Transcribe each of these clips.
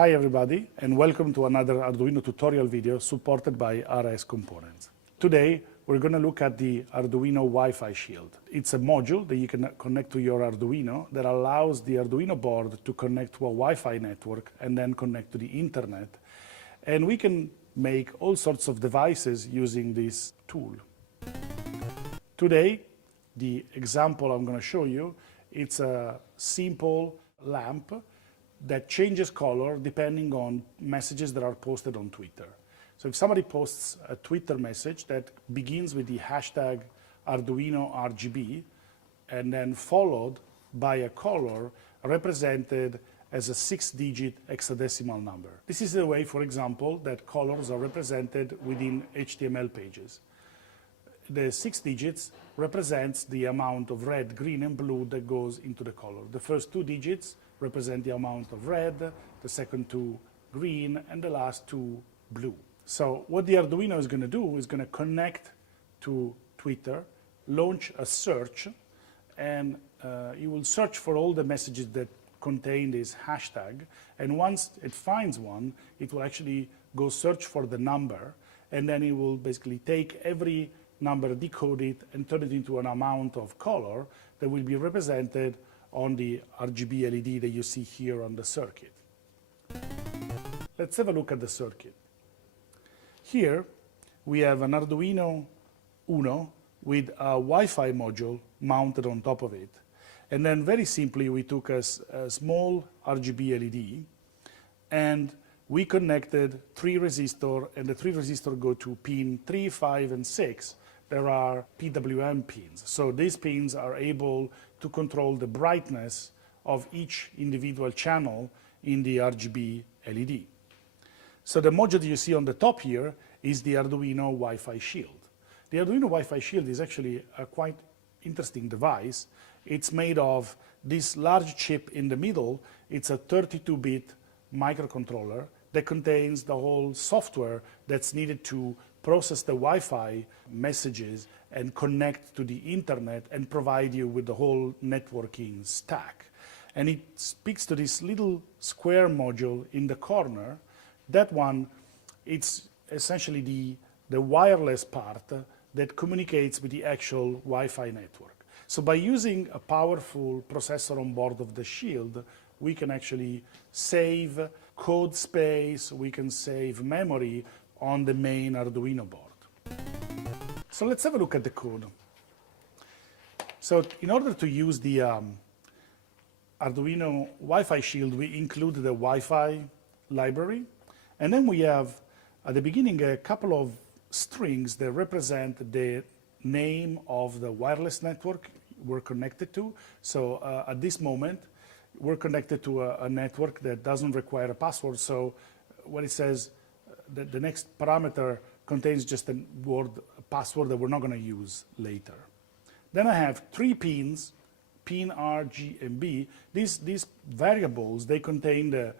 Hi everybody, and welcome to another Arduino tutorial video supported by RS Components. Today we're going to look at the Arduino Wi-Fi Shield. It's a module that you can connect to your Arduino that allows the Arduino board to connect to a Wi-Fi network and then connect to the internet. And we can make all sorts of devices using this tool. Today, the example I'm going to show you, it's a simple lamp that changes color depending on messages that are posted on Twitter. So if somebody posts a Twitter message that begins with the hashtag Arduino RGB and then followed by a color represented as a 6-digit hexadecimal number. This is the way, for example, that colors are represented within HTML pages. The 6 digits represents the amount of red, green, and blue that goes into the color. The first 2 digits represent the amount of red, the second 2 green, and the last 2 blue. So what the Arduino is going to do is going to connect to Twitter, launch a search, and it will search for all the messages that contain this hashtag. And once it finds one, it will actually go search for the number, and then it will basically take every number, decode it, and turn it into an amount of color that will be represented on the RGB LED that you see here on the circuit. Let's have a look at the circuit. Here we have an Arduino Uno with a Wi-Fi module mounted on top of it. And then very simply we took a small RGB LED and we connected 3 resistors, and the 3 resistors go to pin 3, 5, and 6. There are PWM pins. So these pins are able to control the brightness of each individual channel in the RGB LED. So the module you see on the top here is the Arduino Wi-Fi Shield. The Arduino Wi-Fi Shield is actually a quite interesting device. It's made of this large chip in the middle. It's a 32-bit microcontroller that contains the whole software that's needed to process the Wi-Fi messages and connect to the internet and provide you with the whole networking stack. And it speaks to this little square module in the corner. That one, it's essentially the wireless part that communicates with the actual Wi-Fi network. So by using a powerful processor on board of the Shield, we can actually save code space, we can save memory on the main Arduino board. So let's have a look at the code. So in order to use the Arduino Wi-Fi Shield, we include the Wi-Fi library, and then we have at the beginning a couple of strings that represent the name of the wireless network we're connected to. So at this moment, we're connected to a network that doesn't require a password. So when it says the next parameter contains just a word, a password that we're not going to use later. Then I have 3 pins, pin R, G, and B. These variables, they contain the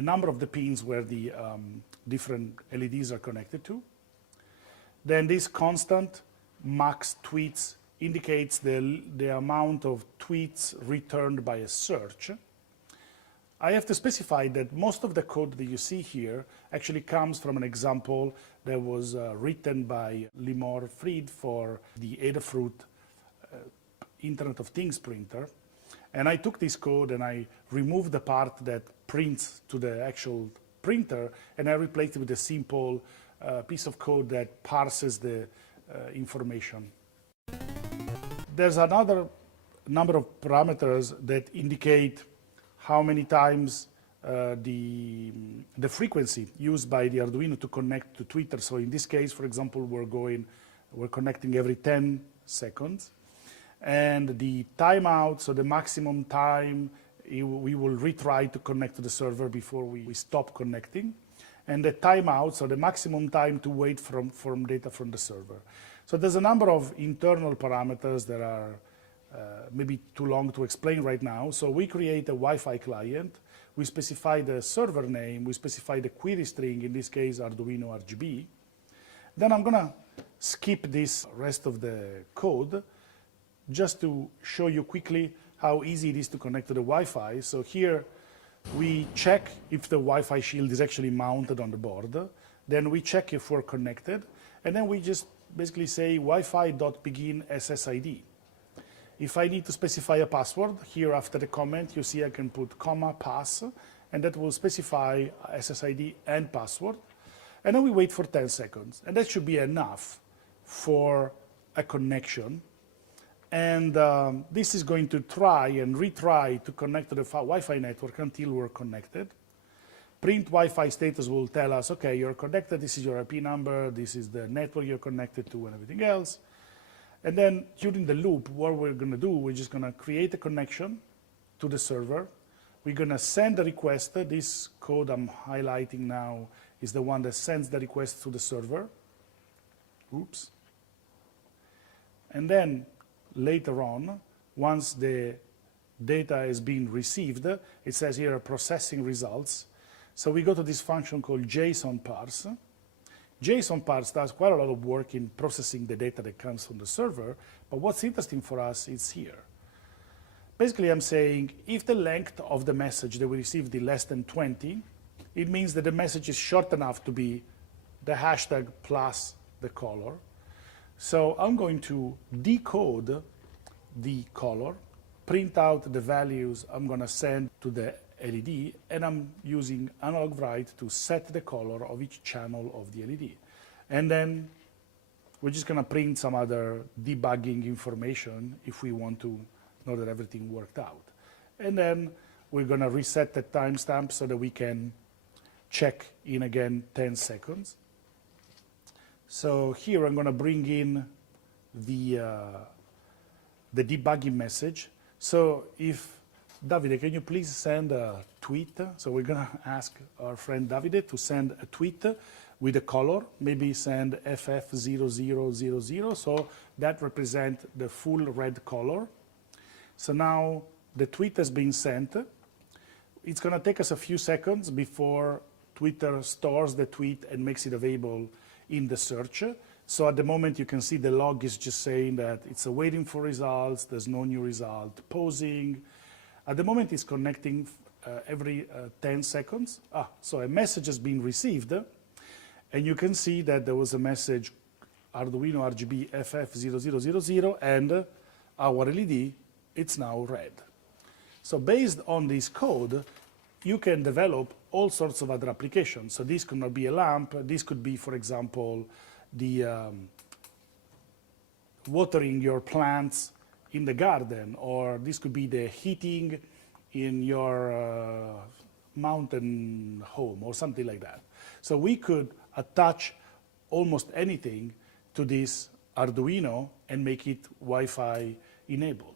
number of the pins where the different LEDs are connected to. Then this constant max tweets indicates the amount of tweets returned by a search. I have to specify that most of the code that you see here actually comes from an example that was written by Limor Fried for the Adafruit Internet of Things printer. And I took this code and I removed the part that prints to the actual printer, and I replaced it with a simple piece of code that parses the information. There's another number of parameters that indicate how many times the frequency used by the Arduino to connect to Twitter. So in this case, for example, we're connecting every 10 seconds. And the timeout, so the maximum time, we will retry to connect to the server before we stop connecting. And the timeout, so the maximum time to wait from data from the server. So there's a number of internal parameters that are maybe too long to explain right now. So we create a Wi-Fi client, we specify the server name, we specify the query string, in this case Arduino RGB. Then I'm gonna skip this rest of the code just to show you quickly how easy it is to connect to the Wi-Fi. So here We check if the Wi-Fi shield is actually mounted on the board. Then we check if we're connected. And then we just basically say Wi-Fi.begin SSID. If I need to specify a password, here after the comment, you see I can put comma pass, and that will specify SSID and password. And then we wait for 10 seconds. And that should be enough for a connection. And this is going to try and retry to connect to the Wi-Fi network until we're connected. Print Wi-Fi status will tell us, okay, you're connected, this is your IP number, this is the network you're connected to, and everything else. And then during the loop, what we're going to do, we're just going to create a connection to the server. We're going to send the request. This code I'm highlighting now is the one that sends the request to the server. Oops. And then later on, once the data has been received, it says here processing results. So we go to this function called JSON parse. JSON parse does quite a lot of work in processing the data that comes from the server, but what's interesting for us is here. Basically, I'm saying if the length of the message that we received is less than 20, it means that the message is short enough to be the hashtag plus the color. So I'm going to decode the color, print out the values I'm going to send to the LED, and I'm using analog write to set the color of each channel of the LED. And then we're just going to print some other debugging information if we want to know that everything worked out. And then we're going to reset the timestamp so that we can check in again 10 seconds. So here I'm going to bring in the debugging message. So if Davide, can you please send a tweet? So we're going to ask our friend Davide to send a tweet with a color, maybe send FF0000, so that represents the full red color. So now the tweet has been sent. It's going to take us a few seconds before Twitter stores the tweet and makes it available in the search. So at the moment you can see the log is just saying that it's waiting for results, there's no new result, pausing. At the moment it's connecting every 10 seconds. So a message has been received, and you can see that there was a message Arduino RGB FF0000, and our LED, it's now red. So based on this code, you can develop all sorts of other applications. So this could not be a lamp. This could be, for example, the watering your plants in the garden, or this could be the heating in your mountain home, or something like that. So we could attach almost anything to this Arduino and make it Wi-Fi enabled.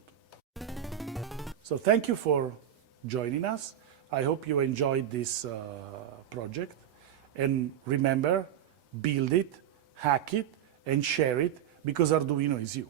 So thank you for joining us. I hope you enjoyed this project. And remember, build it, hack it, and share it, because Arduino is you.